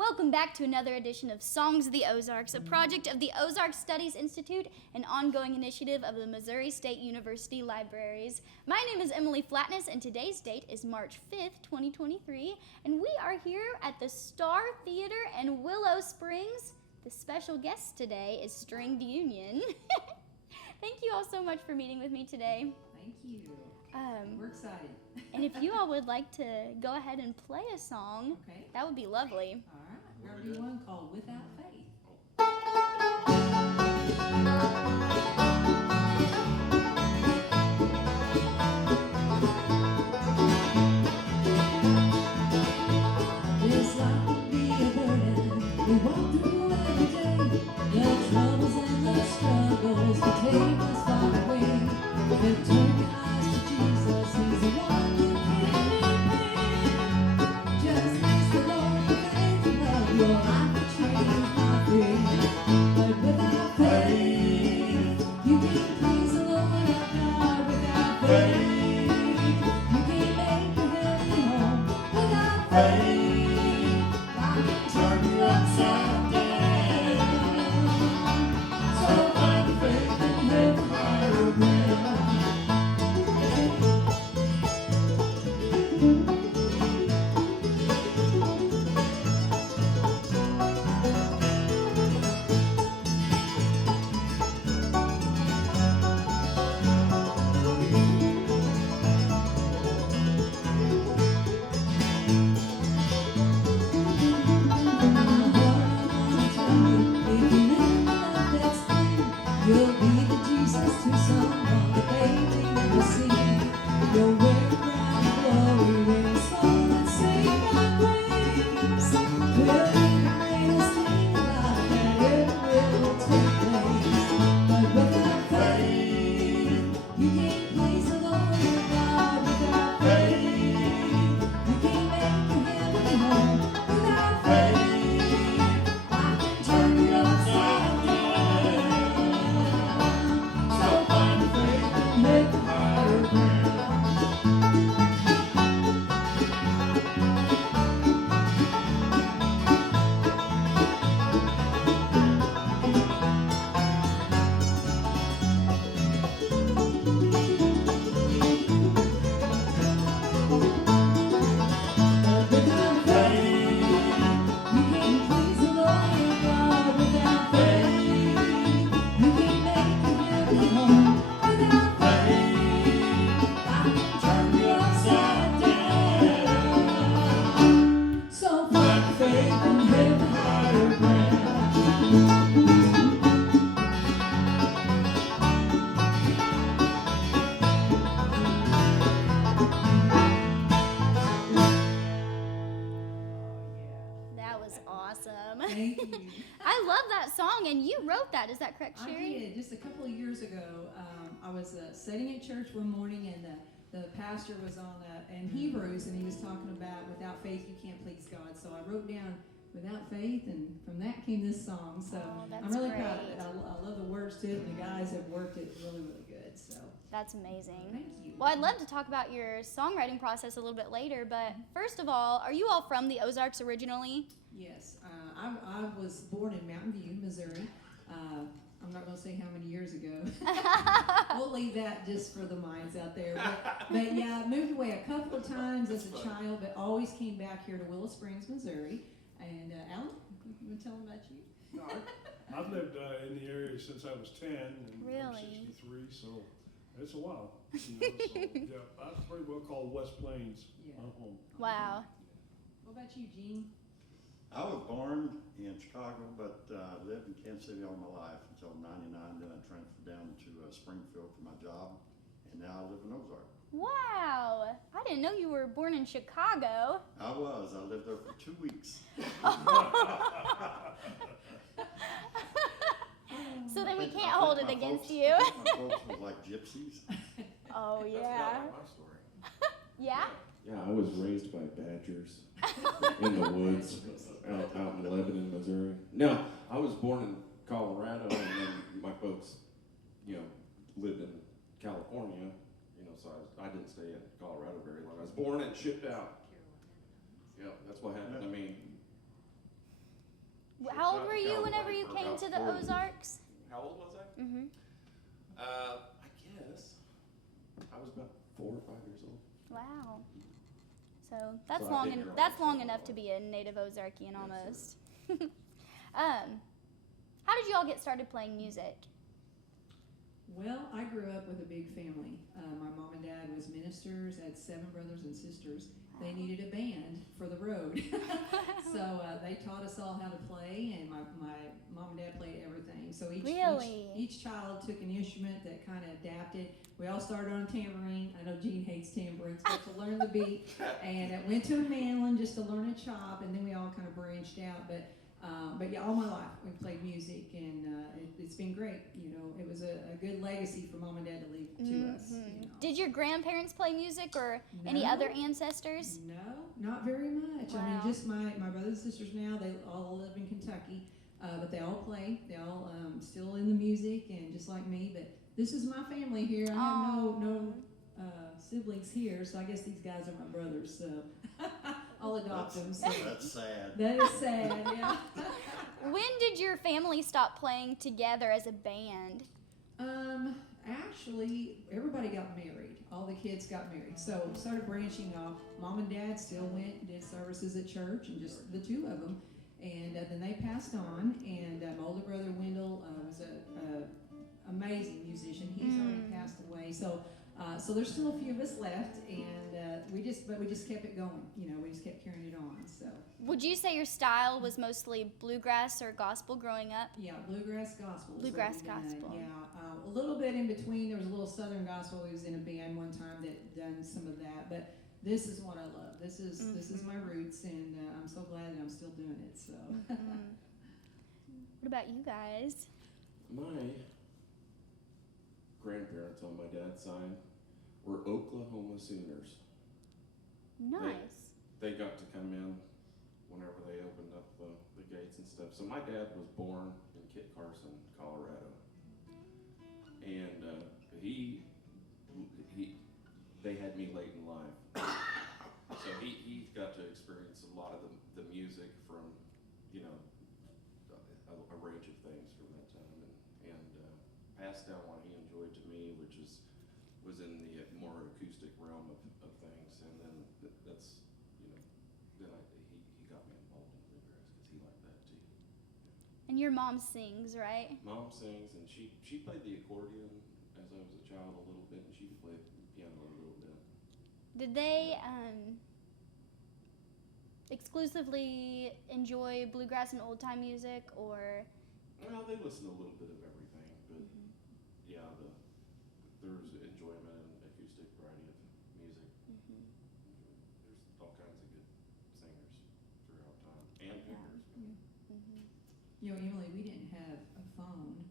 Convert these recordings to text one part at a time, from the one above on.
Welcome back to another edition of Songs of the Ozarks, a project of the Ozarks Studies Institute, an ongoing initiative of the Missouri State University Libraries. My name is Emalee Flatness, and today's date is March 5th, 2023, and we are here at the Star Theater in Willow Springs. The special guest today is Stringed Union. Thank you all so much for meeting with me today. Thank you. We're excited. And if you all would like to go ahead and play a song, Okay. that would be lovely. All right. We're going to do one called Without Faith. This life can be a burden we walk through every day. The troubles and the struggles that take us far away. But turn your eyes to Jesus, He's the one who can repay. Just ask the Lord for faith and love. Your life will change, my friend. But without faith, you can't please the Lord our God. Without faith, you can't make your heavenly home. Without faith, God can turn you upside down. So find faith and live higher ground. I love that song, and you wrote that. Is that correct, Sharry? I did. Just a couple of years ago, I was sitting at church one morning, and the pastor was on in Hebrews, and he was talking about without faith you can't please God. So I wrote down without faith, and from that came this song. So I'm really proud of it. I love the words to it, and the guys have worked it really, really good. So that's amazing. Thank you. Well, I'd love to talk about your songwriting process a little bit later, but first of all, are you all from the Ozarks originally? Yes, I was born in Mountain View, Missouri. I'm not going to say how many years ago. We'll leave that just for the minds out there. But yeah, I moved away a couple of times as a child, but always came back here to Willow Springs, Missouri. And Alan, you want to tell them about you? No, I've lived in the area since I was 10, and I'm 63, so it's a while. So, yeah, I pretty well call West Plains my home. Wow. What about you, Gene? I was born in Chicago, but lived in Kansas City all my life until '99. Then I transferred down to Springfield for my job, and now I live in Ozark. Wow. I didn't know you were born in Chicago. I was. I lived there for 2 weeks. So then we can't hold it against you. My folks were like gypsies. Oh, yeah. That's my story. Yeah? Yeah, I was raised by badgers in the woods out in Lebanon, Missouri. No, I was born in Colorado, and then my folks, lived in California. So I didn't stay in Colorado very long. I was born and shipped out. Yeah, that's what happened to me. How old were you California whenever you for came about to the 4 years. Ozarks? How old was I? Mm-hmm. I guess I was about 4 or 5 years old. Wow. So that's So I did grow up that's in long St. enough to Louis. be a native Ozarkian Yes, almost. How did you all get started playing music? Well, I grew up with a big family. My mom and dad was ministers, had 7 brothers and sisters. They needed a band for the road. So they taught us all how to play, and my mom and dad played everything. So each child took an instrument that kind of adapted. We all started on tambourine. I know Gene hates tambourines, but to learn the beat. And I went to a mandolin just to learn a chop, and then we all kind of branched out. But yeah, all my life we played music, and it's been great. You know, it was a good legacy for mom and dad to leave to us. You know. Did your grandparents play music or any No. other ancestors? No, not very much. I mean, Wow. just my brothers and sisters now, they all live in Kentucky, but they all play. They all still in the music, and just like me. But this is my family here. I have no siblings here, so I guess these guys are my brothers. So I'll adopt them. So. That's sad. That is sad. Yeah. When did your family stop playing together as a band? Actually, everybody got married. All the kids got married. So it started branching off. Mom and dad still went and did services at church, and just the 2 of them. And then they passed on, and my older brother Wendell was a amazing musician. He's already passed away. So there's still a few of us left, and we just kept it going. You know, we just kept carrying it on. So. Would you say your style was mostly bluegrass or gospel growing up? Yeah, bluegrass gospel. is what Bluegrass we done. gospel. Yeah, a little bit in between. There was a little southern gospel. We was in a band one time that done some of that. But this is what I love. This is my roots, and I'm so glad that I'm still doing it. So. What about you guys? My grandparents on my dad's side were Oklahoma Sooners. Nice. They got to come in whenever they opened up the gates and stuff. So my dad was born in Kit Carson, Colorado, and they had me late in life. So he got to experience a lot of the music from, you know, a range of things from that time, and passed down what he enjoyed to me, which was in the more acoustic realm of things, and then that's, you know, then he got me involved in bluegrass because he liked that too. And your mom sings, right? Mom sings, and she played the accordion as I was a child a little bit, and she played piano a little bit. Did they exclusively enjoy bluegrass and old time music, or? Well, they listen to a little bit of everything, but yeah, there's enjoyment in acoustic variety of music. There's all kinds of good singers throughout time, and pickers. You know, Emily, we didn't have a phone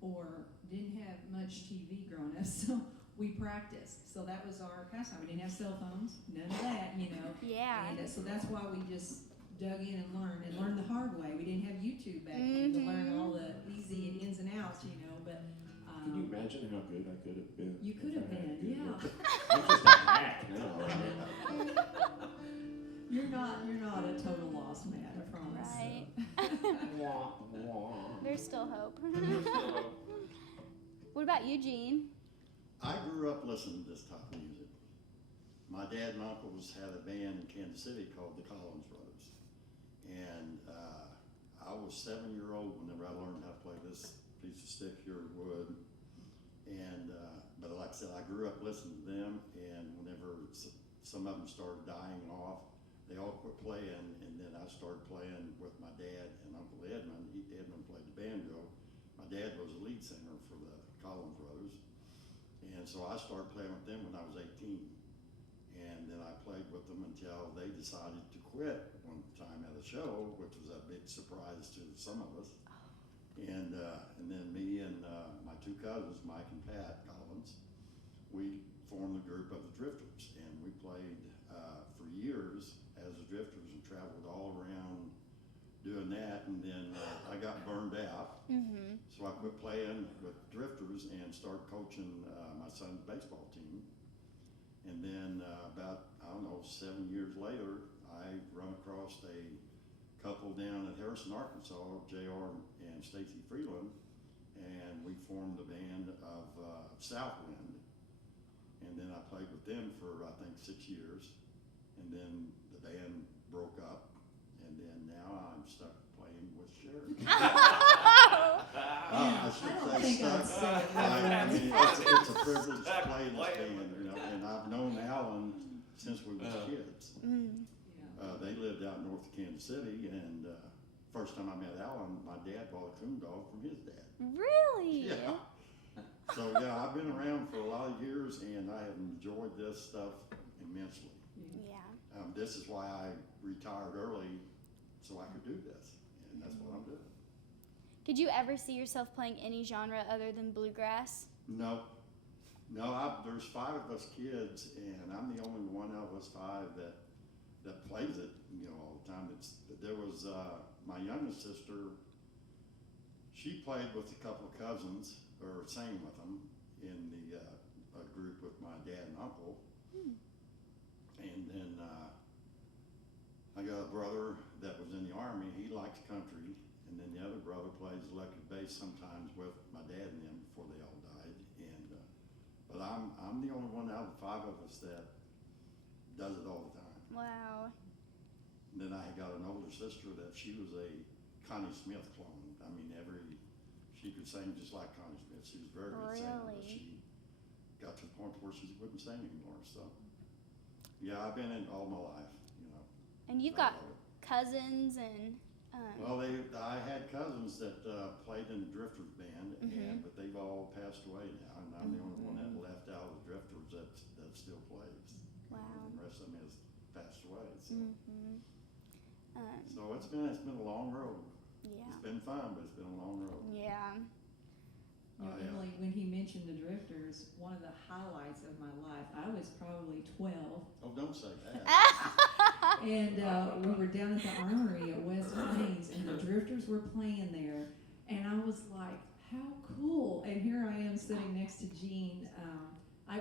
or didn't have much TV growing up, so we practiced. So that was our pastime. We didn't have cell phones, none of that, you know. Yeah. And so that's why we just dug in and learned the hard way. We didn't have YouTube back then to learn all the easy ins and outs, you know. But Can you imagine how good I could have been? you could if have I had been, good yeah. work? I'm just a hack now. Right? You're not a total loss, Matt. I promise. Right. Wah, wah. There's still hope. So, What about you, Gene? I grew up listening to this type of music. My dad and uncles had a band in Kansas City called the Collins Brothers. And I was 7-year-old whenever I learned how to play this piece of stick here in wood. And, but like I said, I grew up listening to them, and whenever some of them started dying off, they all quit playing, and then I started playing with my dad and Uncle Edmund. Edmund played the banjo. My dad was the lead singer for the Collins Brothers. And so I started playing with them when I was 18. And then I played with them until they decided to quit one time at a show, which was a big surprise to some of us. And then me and my 2 cousins, Mike and Pat Collins, we formed the group of the Drifters. And we played for years as the Drifters and traveled all around doing that. And then I got burned out. So I quit playing with Drifters and started coaching my son's baseball team. And then about, I don't know, 7 years later, I run across a couple down at Harrison, Arkansas, J.R. and Stacy Freeland, and we formed the band of Southwind. And then I played with them for, I think, 6 years. And then the band broke up, and then now I'm stuck playing with Sharry. I should say stuck. I mean, it's a privilege to play in this band, you know, and I've known Alan since we was kids. They lived out north of Kansas City, and first time I met Alan, my dad bought a coon dog from his dad. Really? Yeah. So yeah, I've been around for a lot of years, and I have enjoyed this stuff immensely. Yeah. This is why I retired early, so I could do this, and that's what I'm doing. Could you ever see yourself playing any genre other than bluegrass? No, there's 5 of us kids, and I'm the only one out of us 5 that plays it, you know, all the time. There was my youngest sister. She played with a couple of cousins, or sang with them in the a group with my dad and uncle. And then I got a brother that was in the Army. He likes country, and then the other brother plays electric bass sometimes with my dad and them before they all died. And but I'm the only one out of the 5 of us that does it all the time. Wow. And then I got an older sister that she was a Connie Smith clone. I mean, she could sing just like Connie Smith. She was very good singer, but she got to the point where she wouldn't sing anymore. So, yeah, I've been in all my life, you know. And you've got cousins and. Well, I had cousins that played in the Drifters band, but they've all passed away now, and I'm the only one that left out of the Drifters that still plays. Wow. And the rest of them has passed away. So, so it's been a long road. Yeah. It's been fun, but it's been a long road. Yeah. You know, Emily, when he mentioned the Drifters, one of the highlights of my life, I was probably 12. Oh, don't say that. And we were down at the Armory at West Plains, and the Drifters were playing there. And I was like, how cool. And here I am sitting next to Gene.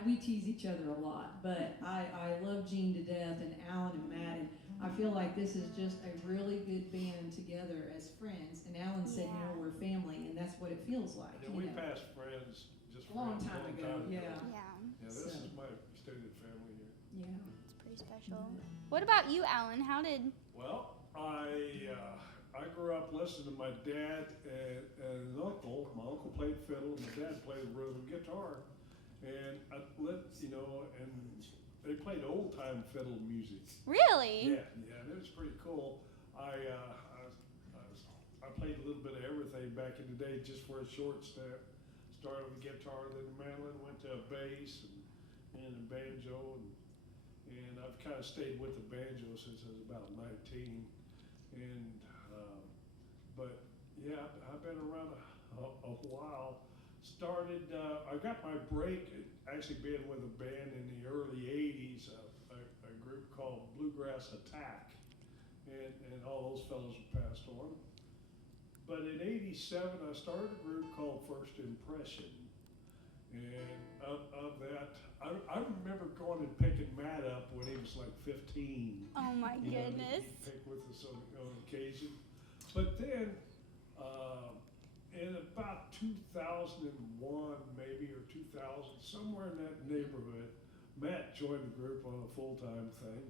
We tease each other a lot, but I love Gene to death, and Alan and Matt. And I feel like this is just a really good band together as friends. And Alan said, you know, we're family, and that's what it feels like. Yeah, we passed friends just a long time ago. Yeah. Yeah. Yeah, this is my extended family here. Yeah. It's pretty special. What about you, Alan? How did? Well, I grew up listening to my dad and an uncle. My uncle played fiddle, my dad played rhythm guitar, and and they played old time fiddle music. Really? Yeah, and it was pretty cool. I played a little bit of everything back in the day, just for a short step. Started with guitar, then the mandolin, went to a bass and a banjo, and I've kind of stayed with the banjo since I was about 19. And but yeah, I've been around a while. I got my break actually being with a band in the early 80s, a group called Bluegrass Attack, and all those fellows have passed on. But in '87, I started a group called First Impression, and of that, I remember going and picking Matt up when he was like 15. Oh my goodness. He'd pick with us on occasion. But then, in about 2001, maybe, or 2000, somewhere in that neighborhood, Matt joined the group on a full-time thing,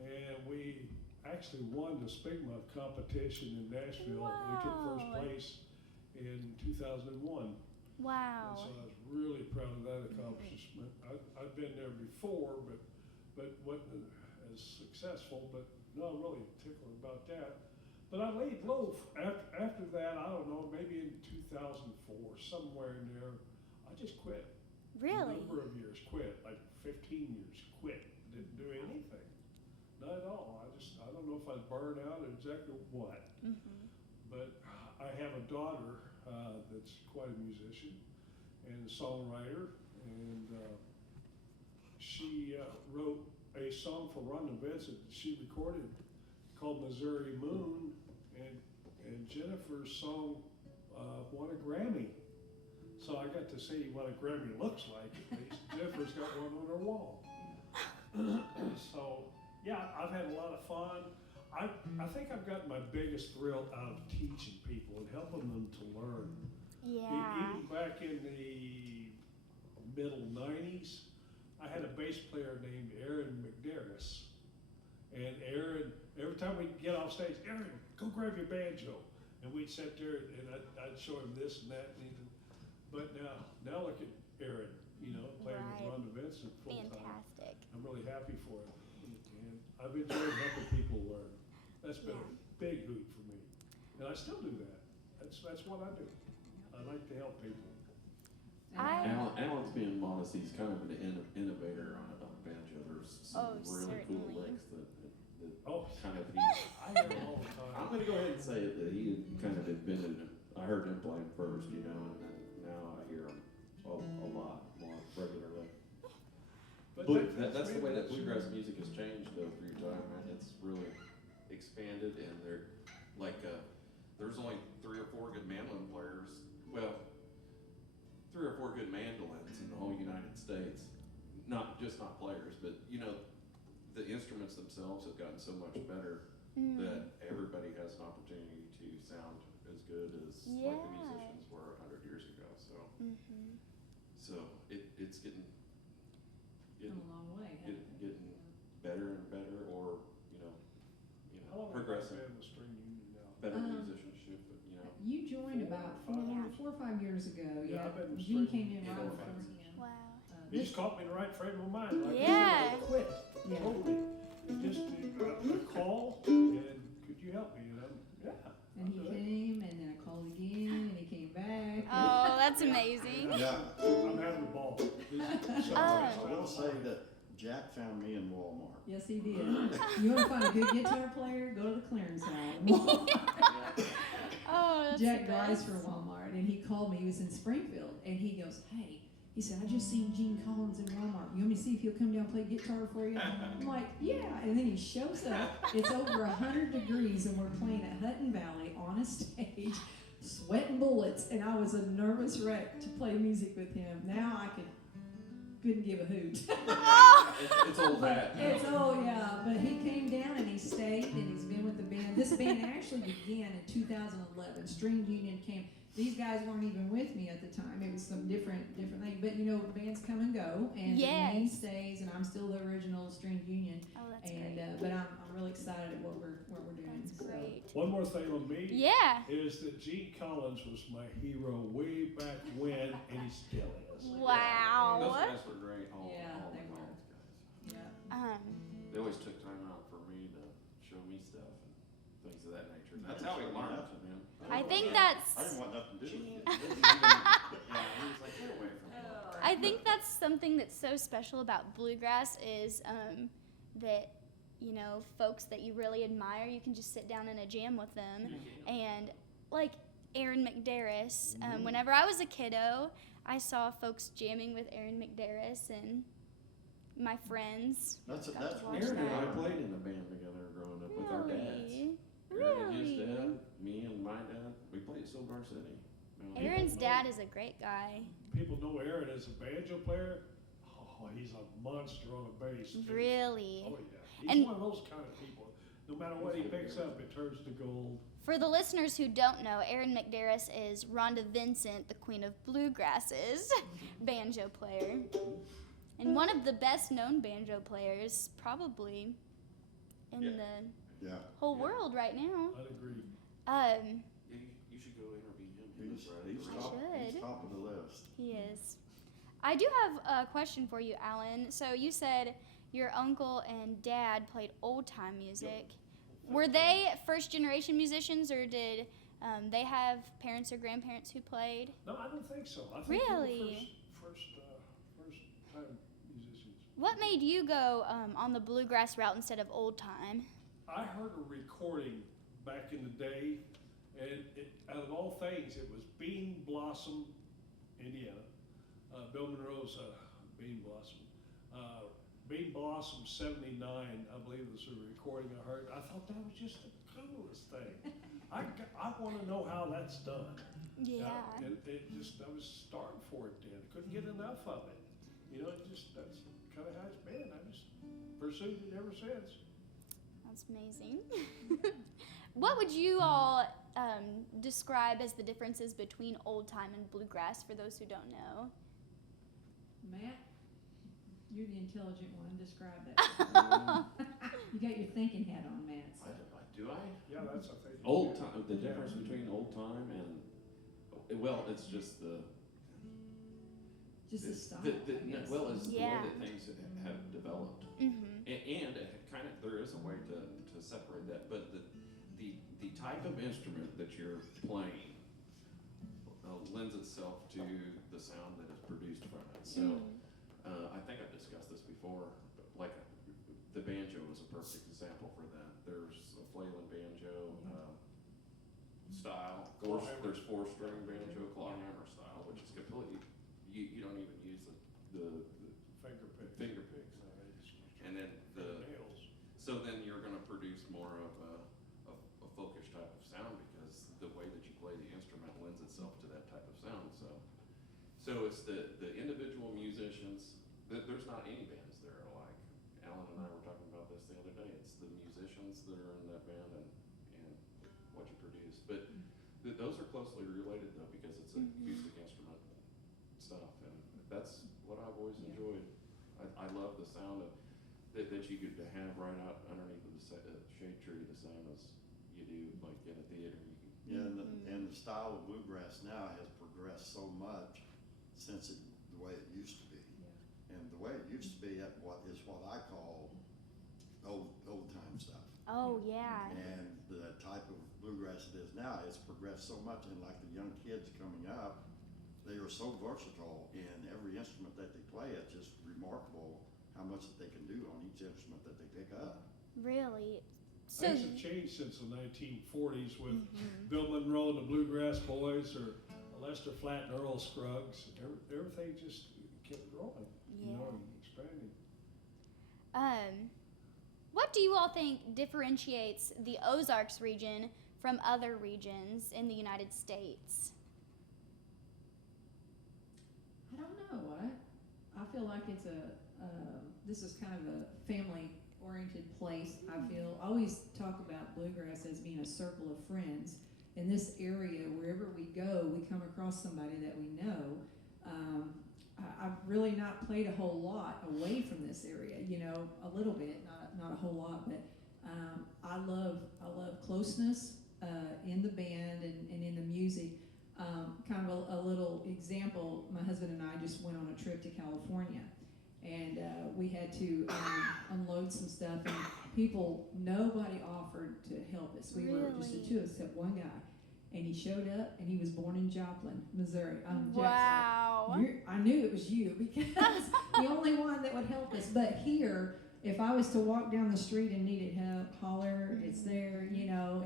and we actually won the Spigma competition in Nashville. Wow. We took first place in 2001. Wow. And so I was really proud of that accomplishment. I'd been there before, but wasn't as successful, but no, I'm really tickled about that. But I laid low after that. I don't know, maybe in 2004, somewhere in there, I just quit. Really? A number of years quit, like 15 years quit. Didn't do anything. Not at all. I don't know if I burned out or exactly what. But I have a daughter that's quite a musician and a songwriter, and she wrote a song for Rhonda Benson she recorded called Missouri Moon, and Jennifer's song won a Grammy. So I got to see what a Grammy looks like, at least. Jennifer's got one on her wall. So yeah, I've had a lot of fun. I think I've gotten my biggest thrill out of teaching people and helping them to learn. Yeah. Even back in the middle 90s, I had a bass player named Aaron McDarris. And Aaron, every time we'd get off stage, Aaron, go grab your banjo. And we'd sit there and I'd show him this and that. But now look at Aaron, playing with Rhonda Vincent full time. Fantastic. I'm really happy for him. And I've enjoyed helping people learn. That's been a big hoot for me. And I still do that. That's what I do. I like to help people. Alan's being modest. He's kind of an innovator on banjo. There's some really cool certainly. licks that kind of I hear them all the time. I'm going to go ahead and say it, that he kind of invented it. I heard him play him first, and now I hear him a lot more regularly. But that's the way that bluegrass music has changed through time, man. It's really expanded, and there's only 3 or 4 good mandolin players. Well, 3 or 4 good mandolins in the whole United States. Not players, but the instruments themselves have gotten so much better that everybody has an opportunity to sound as good as like the musicians were 100 years ago. So it's getting a long way. getting better and better, or How long progressive, have you been with String Union now? better musicianship. But You joined about 4 or 5 years ago. Yeah, I've been Gene with came in String right Union. before him. Wow. You just caught me in the right frame of mind. Like, Yeah. Quit. Yeah. Totally. Just a call and could you help me? And he came, and then I called again, and he came back. Oh, that's amazing. Yeah. I'm having a ball. I will say that Jack found me in Walmart. Yes, he did. You want to find a good guitar player? Go to the clearance aisle. Oh, that's Jack the drives best. for Walmart, and he called me. He was in Springfield, and he goes, "Hey," he said, "I just seen Gene Collins in Walmart. You want me to see if he'll come down and play guitar for you?" I'm like, "Yeah." And then he shows up. It's over 100 degrees, and we're playing at Hutton Valley on a stage, sweating bullets, and I was a nervous wreck to play music with him. Now I couldn't give a hoot. It's old hat. But he came down and he stayed, and he's been with the band. This band actually began in 2011. String Union came. These guys weren't even with me at the time. It was some different thing. But bands come and go, and the name stays, and I'm still the original String Union. Oh, that's And great. but I'm really excited at what we're doing. That's great. One more thing on me. Yeah. Is that Gene Collins was my hero way back when, and he still is. Those Wow. guys were great. All they the were. Collins guys. Yeah. They always took time out for me to show me stuff and things of that nature. And that's how we learned, man. I think I that's. didn't want nothing to do with it. Yeah, he was like, get away from me. I think that's something that's so special about bluegrass is that folks that you really admire, you can just sit down in a jam with them, and like Aaron McDarris. Whenever I was a kiddo, I saw folks jamming with Aaron McDarris and my friends. That's got to watch Aaron and I that. played in a band together growing up with our dads. Really? Aaron and his Really? dad, me and my dad, we played at Silver City. Aaron's dad is a great guy. People know Aaron as a banjo player. Oh, he's a monster on a bass. too. Really? Oh yeah. He's And- one of those kind of people. No matter what he picks up, it turns to gold. For the listeners who don't know, Aaron McDarris is Rhonda Vincent, the Queen of Bluegrass's banjo player. And one of the best known banjo players probably in the Yeah. whole world right now. I'd agree. You should go interview him. He's should. top of the list. He is. I do have a question for you, Alan. So you said your uncle and dad played old time music. Were they first generation musicians, or did they have parents or grandparents who played? No, I don't think so. I think they were Really? first time musicians. What made you go on the bluegrass route instead of old time? I heard a recording back in the day, and out of all things, it was Bean Blossom, Indiana. Bill Monroe's Bean Blossom. Bean Blossom 79, I believe, was a recording I heard. I thought that was just the coolest thing. I want to know how that's done. Yeah. I was starved for it then. Couldn't get enough of it. That's kind of how it's been. I just pursued it ever since. Oh, Sounds amazing. What would you all describe as the differences between old time and bluegrass for those who don't know? Matt, you're the intelligent one. Describe that. You got your thinking hat on, Matt. So. Do I? Yeah, that's, I think. Old time, the difference between old time and, well, it's just the Just the style. no, I guess. well, it's the way Yeah. that things have developed. Mm-hmm. And it kind of, there is a way to separate that, but the type of instrument that you're playing lends itself to the sound that is produced from it. So, I think I've discussed this before, but like the banjo is a perfect example for that. There's a flailing banjo style. There's four-string banjo, clawhammer style, which is completely, you don't even use the Finger finger pick. picks. And then so then you're going to produce more of a folkish type of sound because the way that you play the instrument lends itself to that type of sound. So it's the individual musicians. There's not any bands that are alike. Alan and I were talking about this the other day. It's the musicians that are in that band and what you produce. But those are closely related though because it's acoustic instrument stuff, and that's what I've always enjoyed. I love the sound of that you could have right out underneath the shade tree, the same as you do like in a theater. Yeah, and the style of bluegrass now has progressed so much since the way it used to be. Yeah. And the way it used to be at what I call old time stuff. Oh, yeah. And the type of bluegrass it is now, it's progressed so much, and like the young kids coming up, they are so versatile in every instrument that they play. It's just remarkable how much that they can do on each instrument that they pick up. Really? So, Things have changed since the 1940s with Bill Monroe and the Bluegrass Boys, or Lester Flatt and Earl Scruggs. Everything just kept growing, and expanding. what do you all think differentiates the Ozarks region from other regions in the United States? I don't know. I feel like it's this is kind of a family-oriented place. I feel I always talk about bluegrass as being a circle of friends. In this area, wherever we go, we come across somebody that we know. I've really not played a whole lot away from this area. You know, a little bit, not a whole lot, but I love closeness in the band and in the music. Kind of a little example, my husband and I just went on a trip to California, and we had to unload some stuff, and nobody offered to help us. We were just the two except one guy, and he showed up, and he was born in Joplin, Missouri. Wow. I knew it was you because the only one that would help us. But here, if I was to walk down the street and needed help, holler, it's there, you know,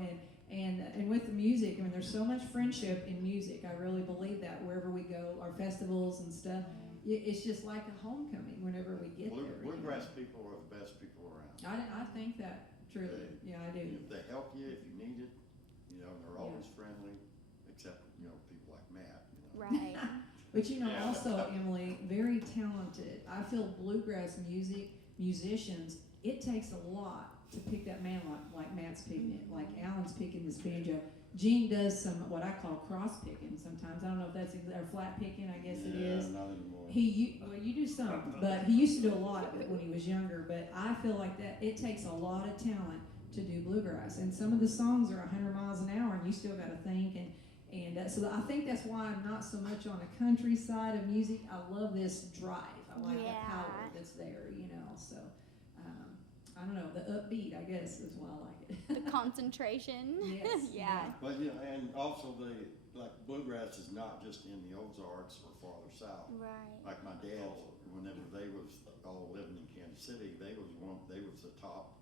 and with the music, I mean, there's so much friendship in music. I really believe that wherever we go, our festivals and stuff, it's just like a homecoming whenever we get there. Bluegrass people are the best people around. I think that, truly. Yeah, I do. They help you if you need it, you know, and they're always friendly, except, you know, people like Matt, you know. Right. But you know, also, Emily, very talented. I feel bluegrass musicians, it takes a lot to pick that man like Matt's picking it, like Alan's picking this banjo. Gene does some what I call cross picking sometimes. I don't know if that's or flat picking. I guess it is. Not anymore. Well, you do some, but he used to do a lot of it when he was younger. But I feel like that it takes a lot of talent to do bluegrass, and some of the songs are 100 miles an hour, and you still got to think. And so I think that's why I'm not so much on the country side of music. I love this drive. I like the power that's there, you know. So. I don't know, the upbeat, I guess, is why I like it. The concentration. Yes. Yeah. But, you know, and also like bluegrass is not just in the Ozarks or farther south. Right. Like my dad, whenever they was all living in Kansas City, they was the top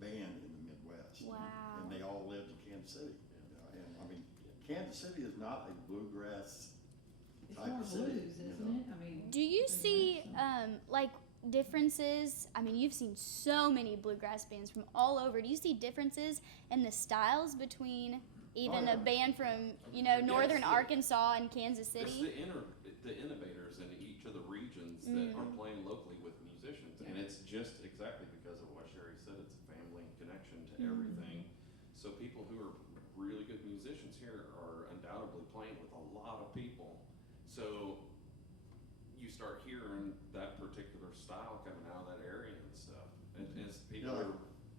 band in the Midwest. Wow. And they all lived in Kansas City. And I mean, Kansas City is not a bluegrass It's type more of city. blues, isn't it? I mean. Do you see like differences? I mean, you've seen so many bluegrass bands from all over. Do you see differences in the styles between even a band from, you know, northern Arkansas and Kansas City? It's the innovators in each of the regions that are playing locally with musicians, and it's just exactly because of what Sharry said. It's a family connection to everything. So people who are really good musicians here are undoubtedly playing with a lot of people. So you start hearing that particular style coming out of that area and stuff. And as people Yeah. are,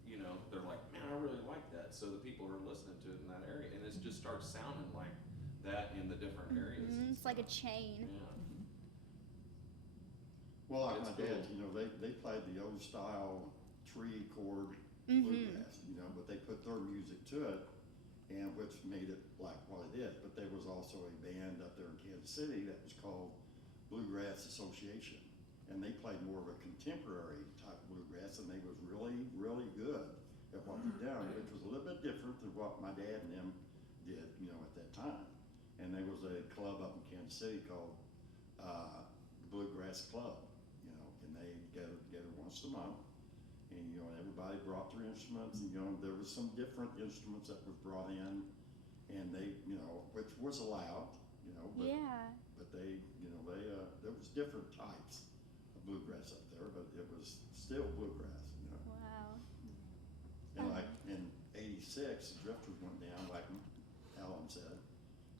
you know, they're like, man, I really like that. So the people are listening to it in that area, and it just starts sounding like that in the different areas. and It's like a stuff. chain. Yeah. Well, like It's my dad, cool. you know, they played the old style tree chord Mm-hmm. bluegrass, you know, but they put their music to it, and which made it like what it is. But there was also a band up there in Kansas City that was called Bluegrass Association, and they played more of a contemporary type of bluegrass, and they was really, really good at what they done, which was a little bit different than what my dad and them did, you know, at that time. And there was a club up in Kansas City called Bluegrass Club, you know, and they get together once a month, and you know, everybody brought their instruments, and you know, there was some different instruments that was brought in, and they, you know, which was allowed, you know, but Yeah. but they, you know, there was different types of bluegrass up there, but it was still bluegrass, you know. Wow. And like in '86, the Drifters went down, like Alan said,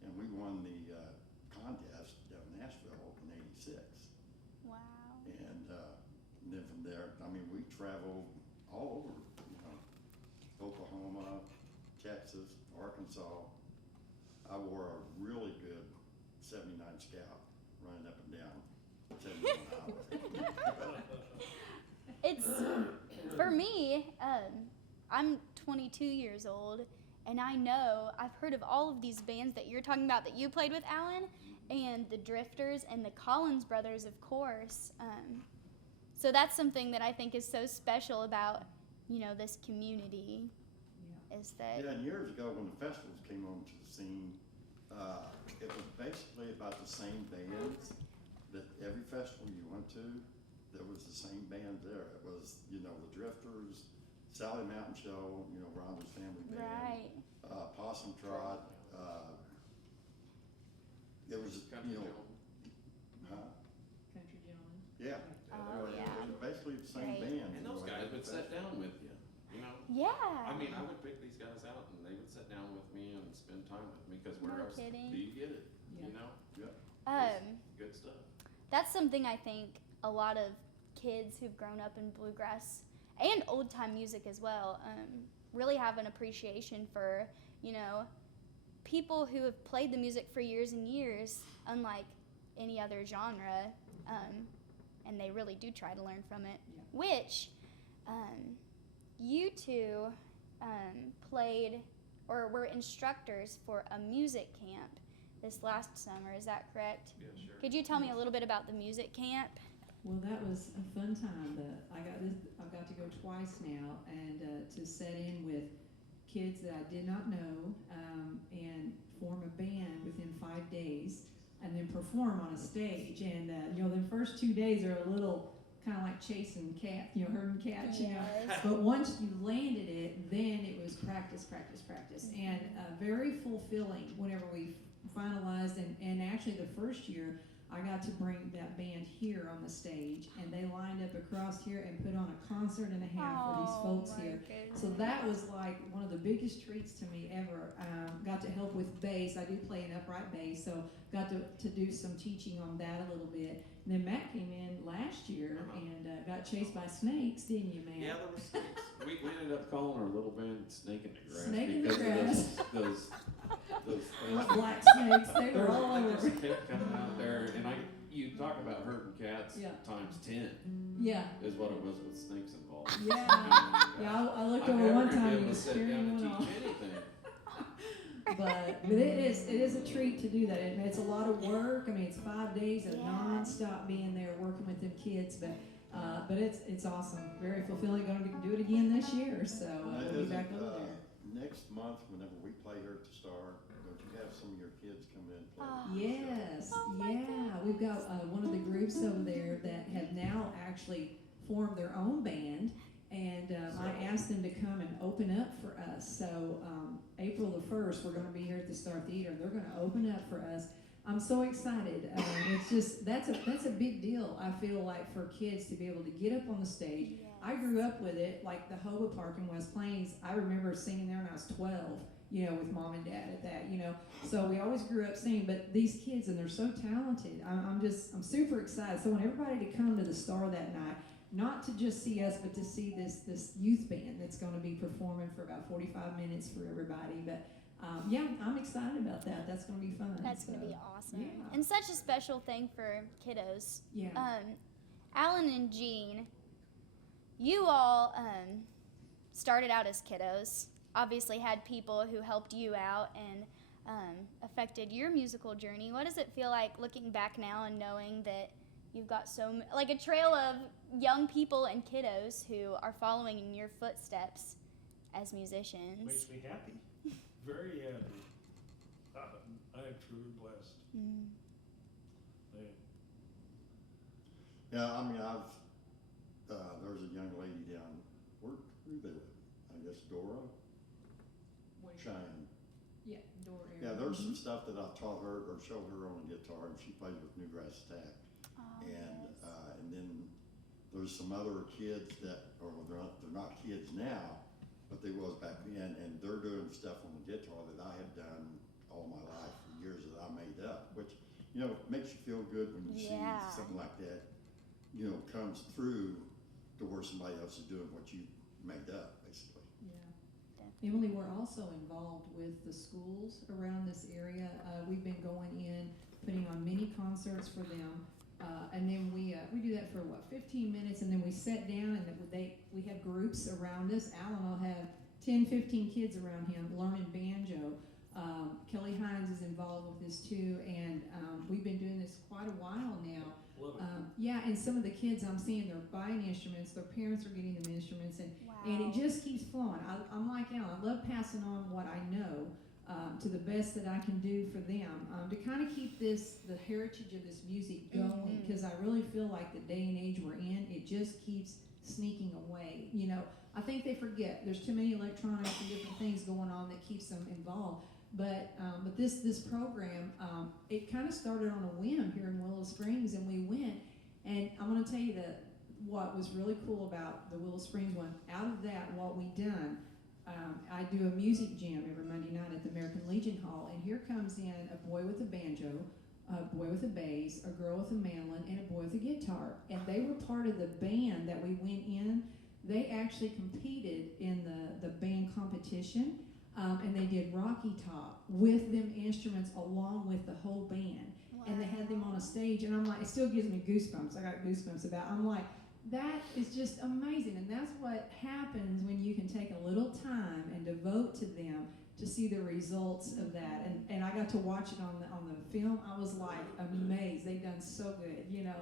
and we won the contest down in Nashville in '86. Wow. And then from there, I mean, we traveled all over, you know, Oklahoma, Texas, Arkansas. I wore a really good '79 Scout running up and down 71 Highway. It's for me. I'm 22 years old, and I know I've heard of all of these bands that you're talking about that you played with, Alan, and the Drifters and the Collins Brothers, of course. So that's something that I think is so special about, you know, this community. Is that Yeah, and years ago when the festivals came onto the scene, it was basically about the same bands that every festival you went to, there was the same band there. It was, you know, the Drifters, Sally Mountain Show, you know, Rhonda's family band, right? Possum Trot. It was, Country you know, Joe. huh? Country gentleman. Yeah. Oh, It yeah. was basically the same Right. band. And you know, those at guys every would sit festival. down with you, you know? Yeah. I mean, I would pick these guys out and they would sit down with me and spend time with me because where No else kidding. do you get it? Yeah. You know? Um, Good stuff. that's something I think a lot of kids who've grown up in bluegrass and old time music as well really have an appreciation for, you know, people who have played the music for years and years, unlike any other genre, and they really do try to learn from it. Yeah. Which you two played or were instructors for a music camp this last summer. Is that correct? Yeah, sure. Could you tell me a little bit about the music camp? Well, that was a fun time. I've got to go twice now, and to set in with kids that I did not know, and form a band within 5 days, and then perform on a stage. And you know, the first 2 days are a little kind of like chasing cats, you know, herding cats, you know. Yes. But once you landed it, then it was practice, practice, practice, and very fulfilling whenever we finalized. And actually, the first year, I got to bring that band here on the stage, and they lined up across here and put on a concert and a half for these folks my here. goodness. So that was like one of the biggest treats to me ever. Got to help with bass. I do play an upright bass, so got to do some teaching on that a little bit. And then Matt came in last year and got chased by snakes, didn't you, Matt? Yeah, there were snakes. we ended up calling our little band Snake in the Grass. Snake in the because Grass. of those Those black snakes, they were all they over. just kept coming out there, and you talk about herding cats Yeah. times 10 Yeah, is what it was with snakes involved. yeah. Yeah, I looked I've over never one been time able and to was sit scaring down and one off. teach anything. But it is a treat to do that. It's a lot of work. I mean, it's 5 days of Yeah. nonstop being there working with them kids. But it's awesome, very fulfilling. Going to do it again this year, so we'll be back over there. Next month, whenever we play here at the Star, don't you have some of your kids come in and play? Oh. Yes, Oh my yeah. We've got one of the groups over there that have now actually formed their own band, and I asked them to come and open up for us. So April the 1st, we're going to be here at the Star Theater. They're going to open up for us. I'm so excited. It's just that's a big deal. I feel like for kids to be able to get up on the stage, Yes. I grew up with it, like the Hoba Park in West Plains. I remember singing there when I was 12, you know, with mom and dad at that, you know. So we always grew up singing, but these kids, and they're so talented. I'm super excited. So I want everybody to come to the Star that night, not to just see us, but to see this youth band that's going to be performing for about 45 minutes for everybody. But yeah, I'm excited about that. That's going to be fun. That's going to be awesome. Yeah. And such a special thing for kiddos. Yeah. Alan and Jean, you all started out as kiddos, obviously had people who helped you out and affected your musical journey. What does it feel like looking back now and knowing that you've got like a trail of young people and kiddos who are following in your footsteps as musicians? Makes me happy, very happy. I am truly blessed. Mm. Yeah, I mean, there's a young lady down, who they live? I guess Dora, Cheyenne. Yeah, Dora. Yeah, there's some stuff that I've taught her or showed her on the guitar, and she plays with Newgrass Stack. Oh, And yes. and then there's some other kids that, or they're not kids now, but they was back then, and they're doing stuff on the guitar that I have done all my life for years that I made up, which, you know, makes you feel good when you Yeah. see something like that, you know, comes through to where somebody else is doing what you made up, basically. Yeah. Emily, we're also involved with the schools around this area. We've been going in, putting on mini concerts for them. And then we do that for 15 minutes, and then we sit down and we have groups around us. Alan will have 10, 15 kids around him learning banjo. Kelly Hines is involved with this too, and we've been doing this quite a while now. Love it. Yeah, and some of the kids I'm seeing, they're buying instruments, their parents are getting them instruments, and Wow. it just keeps flowing. I'm like Alan, I love passing on what I know to the best that I can do for them, to kind of keep the heritage of this music going, because I really feel like the day and age we're in, it just keeps sneaking away. You know, I think they forget there's too many electronics and different things going on that keeps them involved. But this program, it kind of started on a whim here in Willow Springs, and we went. And I'm going to tell you that what was really cool about the Willow Springs one, out of that, what we done, I do a music jam every Monday night at the American Legion Hall, and here comes in a boy with a banjo, a boy with a bass, a girl with a mandolin, and a boy with a guitar. And they were part of the band that we went in. They actually competed in the band competition. And they did Rocky Top with them instruments along with the whole band. Wow. And they had them on a stage, and I'm like, it still gives me goosebumps. I got goosebumps about it. I'm like, that is just amazing. And that's what happens when you can take a little time and devote to them to see the results of that. And I got to watch it on the film. I was like amazed. They've done so good, you know.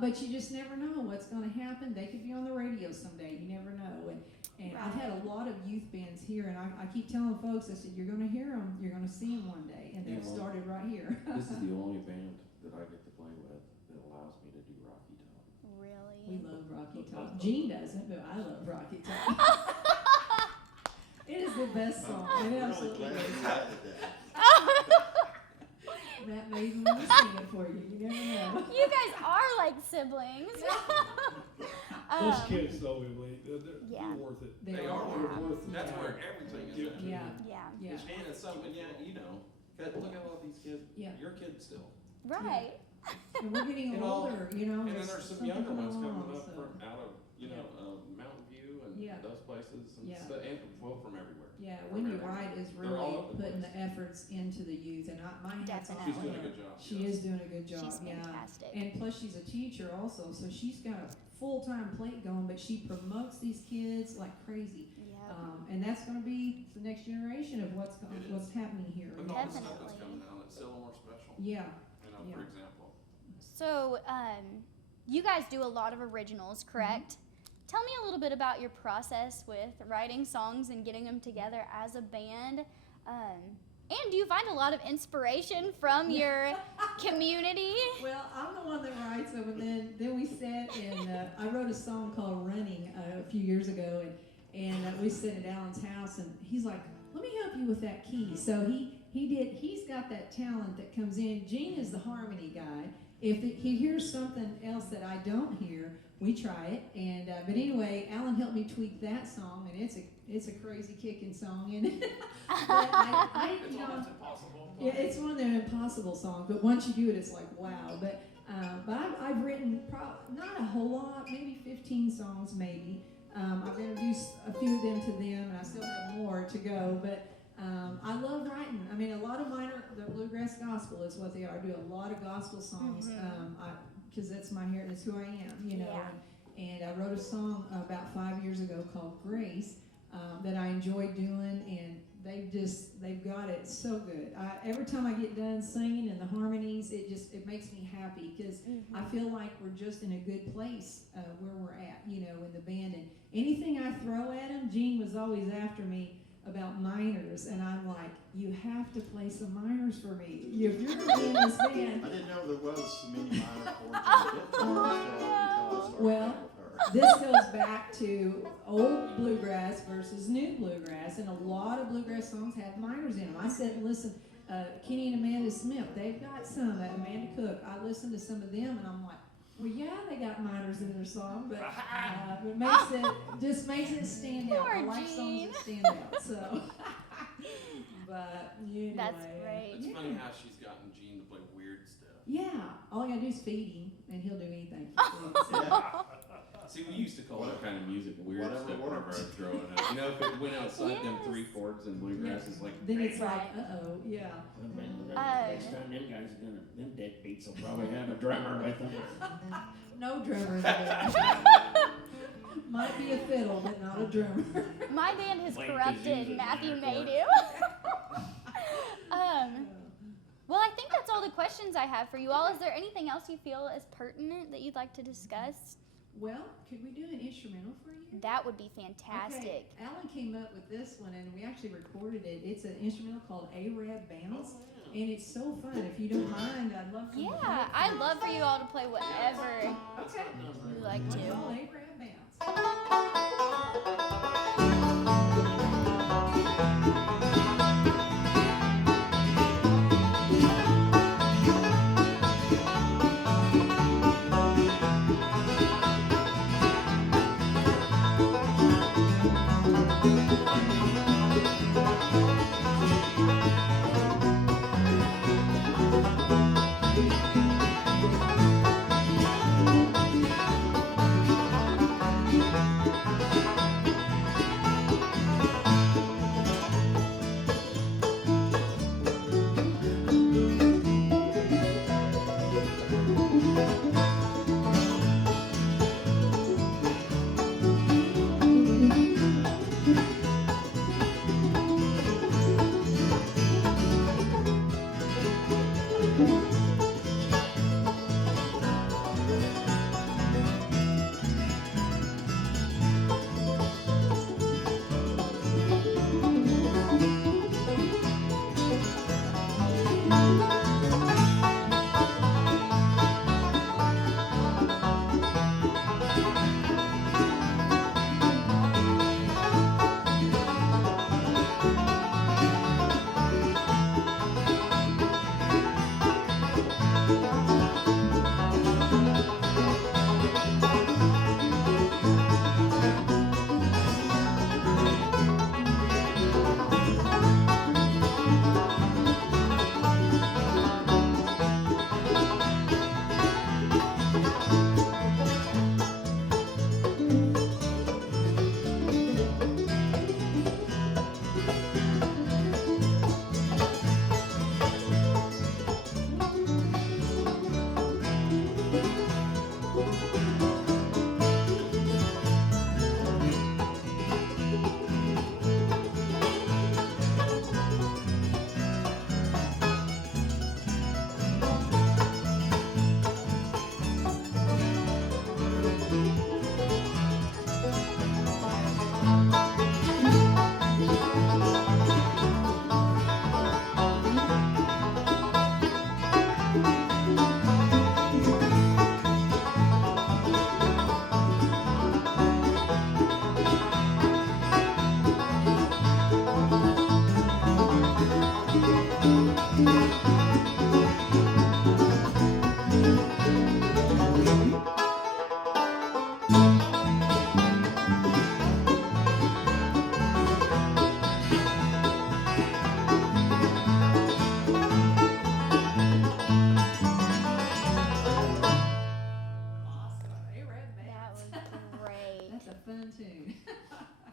But you just never know what's going to happen. They could be on the radio someday. You never know. And I've had a lot of youth bands here, and I keep telling folks, I said, you're going to hear them, you're going to see them one day, and they've started right here. This is the only band that I get to play with that allows me to do Rocky Top. Really? We love Rocky Top. Jean doesn't, but I love Rocky Top. It is the best song. I'm It really absolutely glad is. you added that. That made me want to sing it for you. You never know. You guys are like siblings. Those kids, though, Emalee, Yeah. they're worth it. They They're are. worth it. That's where everything is at. Yeah. Yeah. Yeah. And it's something, yeah, you know, 'cause look at all these kids. Yeah. Your kids still. Right. And we're getting And all- older, you know. And then there's some something younger ones going coming on, up so. from out of, Mountain View and Yeah. those places and Yeah. stuff, and from everywhere. Yeah, Wendy Wright is They're all really over the putting place. the efforts into the youth, and my hat's off Definitely. She's to doing a her. good job. She is doing a good job, She's yeah. fantastic. And plus, she's a teacher also, so she's got a full-time plate going, but she promotes these kids like crazy. Yeah. And that's going to be the next generation of what's It what's happening here. But all the stuff that's Definitely. coming out, it's still more special. Yeah, For Yeah. example. So, you guys do a lot of originals, correct? Tell me a little bit about your process with writing songs and getting them together as a band. And do you find a lot of inspiration from your community? well, I'm the one that writes them, and then we sat and I wrote a song called "Running" a few years ago, and we sat at Alan's house, and he's like, "Let me help you with that key." So he's got that talent that comes in. Gene is the harmony guy, if he hears something else that I don't hear, we try it. And but anyway, Alan helped me tweak that song, and it's a crazy kicking song. And but It's almost impossible. yeah, it's one of their impossible songs. But once you do it, it's like wow. But I've written not a whole lot, maybe 15 songs, maybe. I've introduced a few of them to them, and I still have more to go. But I love writing. I mean, a lot of mine are the bluegrass gospel is what they are. I do a lot of gospel songs because that's my hair, that's who I am, you know. Yeah. And I wrote a song about 5 years ago called Grace that I enjoy doing, and they've got it so good. Every time I get done singing and the harmonies, it makes me happy because I feel like we're just in a good place where we're at, you know, in the band. And anything I throw at them, Gene was always after me about minors, and I'm like, you have to play some minors for me. If you're going to be in this band. I didn't know there was so many minor chords in the until I started Well, playing with her. this goes back to old bluegrass versus new bluegrass, and a lot of bluegrass songs have minors in them. I sat and listened, Kenny and Amanda Smith, they've got some, Amanda Cook, I listened to some of them, and I'm like, well, yeah, they got minors in their song, but it makes it stand out. Poor I like songs Gene. that stand out, so. But anyway. That's great. It's funny how she's gotten Gene to play weird stuff. Yeah, all I gotta do is feed him, and he'll do anything. Yeah. See, we used to call that kind of music weird Whatever stuff whenever I works. was growing up. You know, if it went outside them Yes. 3 chords and bluegrass is like, Then it's like, Right. uh-oh, yeah. Next time them guys are gonna, them deadbeats will probably have a drummer with them. No drummer in the band. Might be a fiddle, but not a drummer. My band has Like corrupted kazoo's a Matthew minor chord. Maydew. Well, I think that's all the questions I have for you all. Is there anything else you feel is pertinent that you'd like to discuss? Well, could we do an instrumental for you? That would be fantastic. Okay, Alan came up with this one, and we actually recorded it. It's an instrumental called A-Rab Bounce, and it's so fun. If you don't mind, I'd love for you to play Yeah, it for I'd us. love for you all to play whatever Okay. you like It's to. called A-Rab Bounce.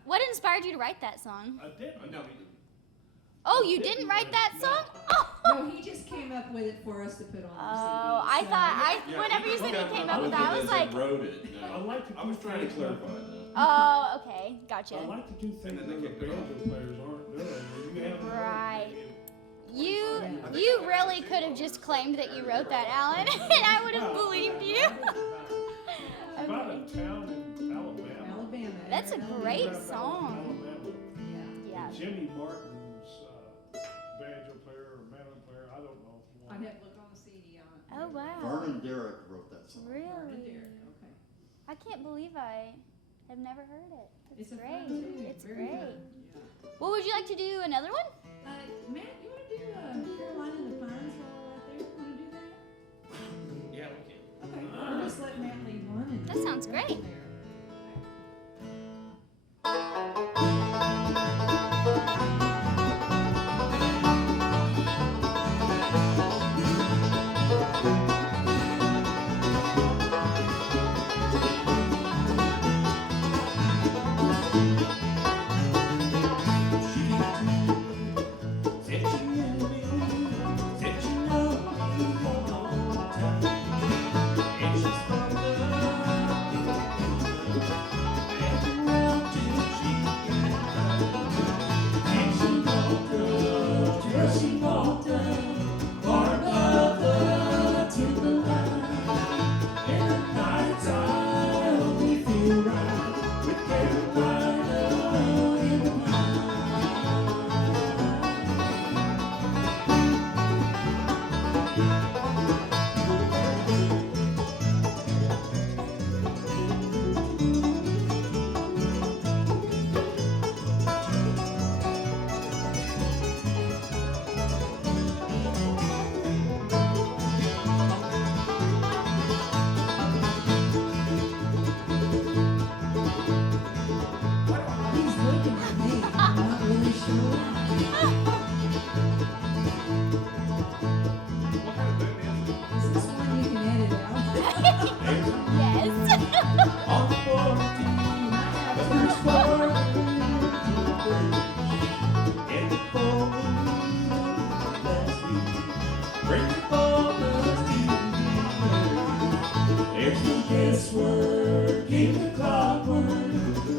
What inspired you to write that song? I did. No, he didn't. Oh, you didn't write that song? No, he just came up with it for us to put on our CD. Oh, I thought whenever you said he came up with that, I was like, wrote it. No. I like to I was do trying to things clarify like- that. oh, okay, gotcha. I like to do things And then that they the kicked it off. banjo players aren't doing. You haven't heard Right. it. You really could have just claimed that you wrote that, Alan, and I would have believed you. It's about a town in Alabama. Alabama. That's a great Alabama. song. Yeah. Yeah. Jimmy Martin's banjo player or mandolin player, I don't know. I'd have to look on the CD on it. Oh wow. Vernon Derrick wrote that song. Vernon Really? Derrick, okay. I can't believe I have never heard it. It's It's a great. fun tune. It's Very great. good. Yeah. What would you like to do? Another one? Matt, you want to do Carolina in the Pines while we're out there? Want to do that? Yeah, we can. Okay, we'll just let Matt lead one. And That sounds go great. from there. He's looking at me. I'm not really sure. What kind of band is it? Is this one you can edit out? Yes. On the 14, the first part, in the fall, last week, bring the ballers to the there's no guesswork in the clockwork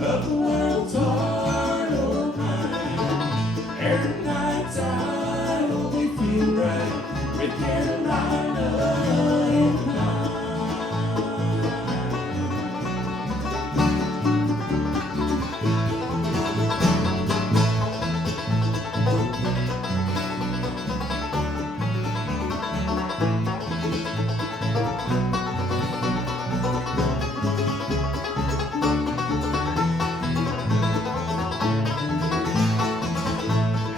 of the world's heart or mind. Every night I only feel right with Carolina in the night.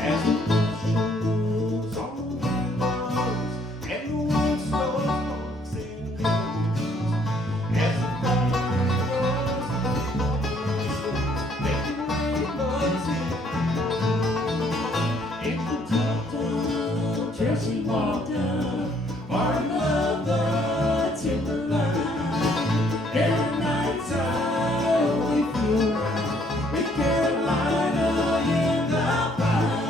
As the shows on the windows and the wind slows and goes, as the fire goes, making rainbows into the top-down, Chelsea walk down, far above the timberline. Every night I only feel right with Carolina in the pine.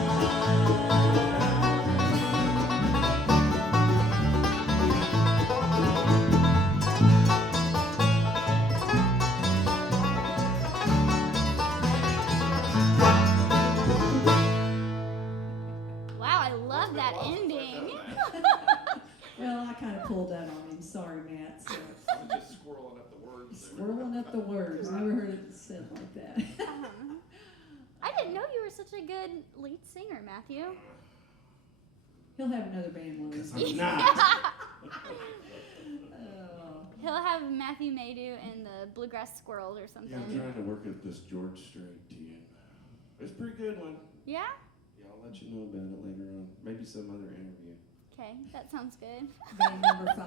Wow, I love that ending. Well, I kind of pulled that on him. Sorry, Matt. So, I was just squirreling up the words. swirling up the words. Never heard it said like that. I didn't know you were such a good lead singer, Matthew. He'll have another band one. Because I'm not. Oh. He'll have Matthew Maydew and the Bluegrass Squirrels or something. Yeah, I'm trying to work at this George Strait tune. It's a pretty good one. Yeah? Yeah, I'll let you know about it later on. Maybe some other interview. Okay, that sounds good. Band number 5.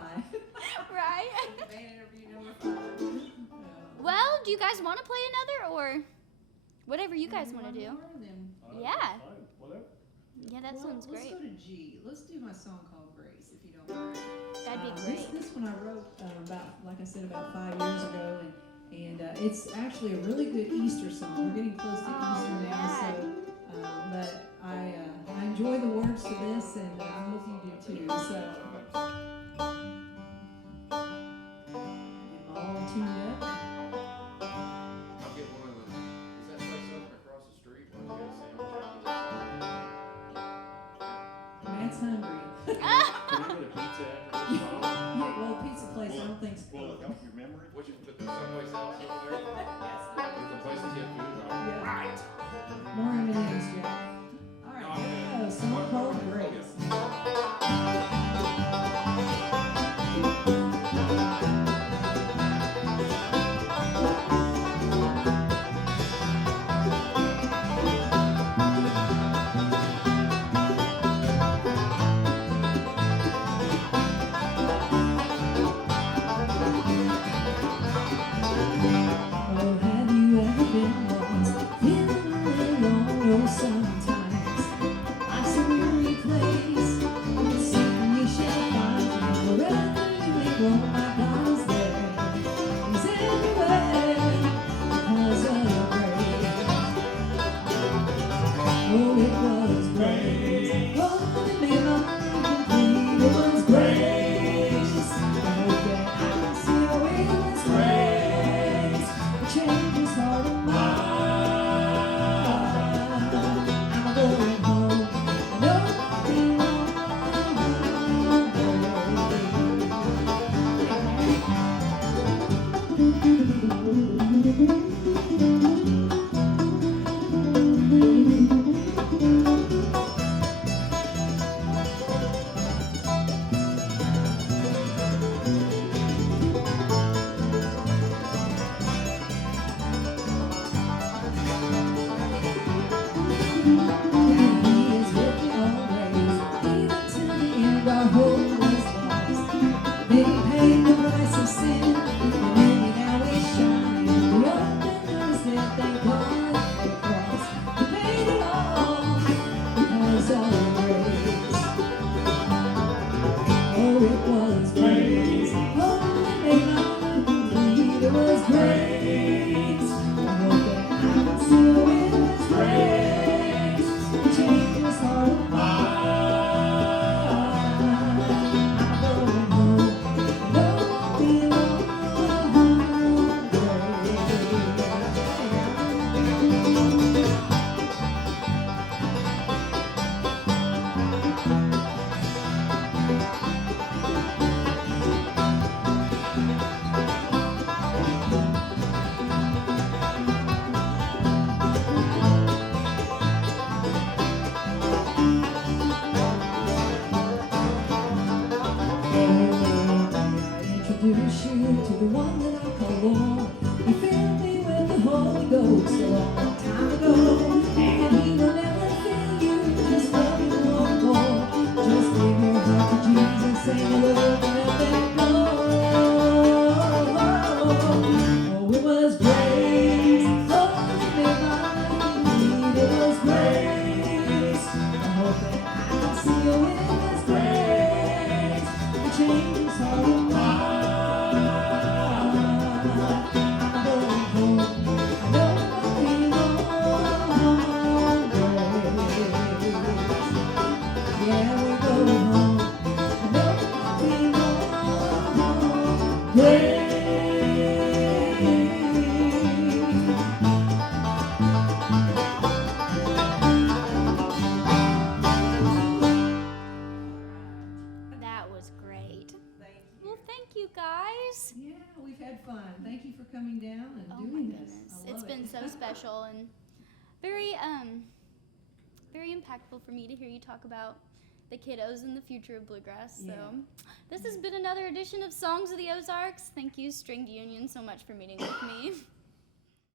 Right? Band interview number 5. Well, do you guys want to play another or whatever you guys want to do? Yeah. Fine, whatever. Yeah, that sounds Let's great. go to G. Let's do my song called Grace, if you don't mind. That'd be This great. one I wrote about, like I said, about 5 years ago, and And it's actually a really good Easter song. We're getting close to Easter now, so but I enjoy the words to this, and I hope you do too. So get them all tuned up. I'll get one of them. Is that place open across the street? Why don't you get a sandwich after Matt's hungry. this? Can I get a pizza after this song? Well, pizza place, I don't think so. Will it help your memory? What you put there someplace else over there? There's a place to get food. Yeah. Right. More M&M's, Jack. All right, here we go. Song called Grace. Oh, have you ever been lost? Feeling alone, oh, sometimes I see weary place. Something you shall find wherever you may go. My God is there. He's everywhere because of grace. Oh, it was grace. Oh, it made my life complete. It was grace. Oh, that I can see how it was grace. Change his heart of mine. I'm going home. I know He is with me always, even to the end. Our hope was lost. Then He paid the price of sin, and anyhow we shine. The open doors that thank God for the cross. He paid it all because of grace. Oh, it was grace. Oh, it made my life complete. It was grace. I hope that I can still witness grace. Change his heart of mine. I'm going home. No more belong. Introduce you to the one that I call Lord. He filled me with the Holy Ghost a long time ago, and He will never fail you. Just love you more. Just give your heart to Jesus, say the word, and let it go. Oh, it was grace. Oh, it made my life complete. It was grace. I hope that I can see you in His grace. The change is hard to find. I'm going home. I know I belong. Grace. Yeah, we're going home. I know I belong. Grace. That was great. Thank you. Well, thank you guys. Yeah, we've had fun. Thank you for coming down and Oh my doing this. goodness. I It's love been it. so special and very very impactful for me to hear you talk about the kiddos and the future of bluegrass. So Yeah. this has been another edition of Songs of the Ozarks. Thank you, Stringed Union, so much for meeting with me.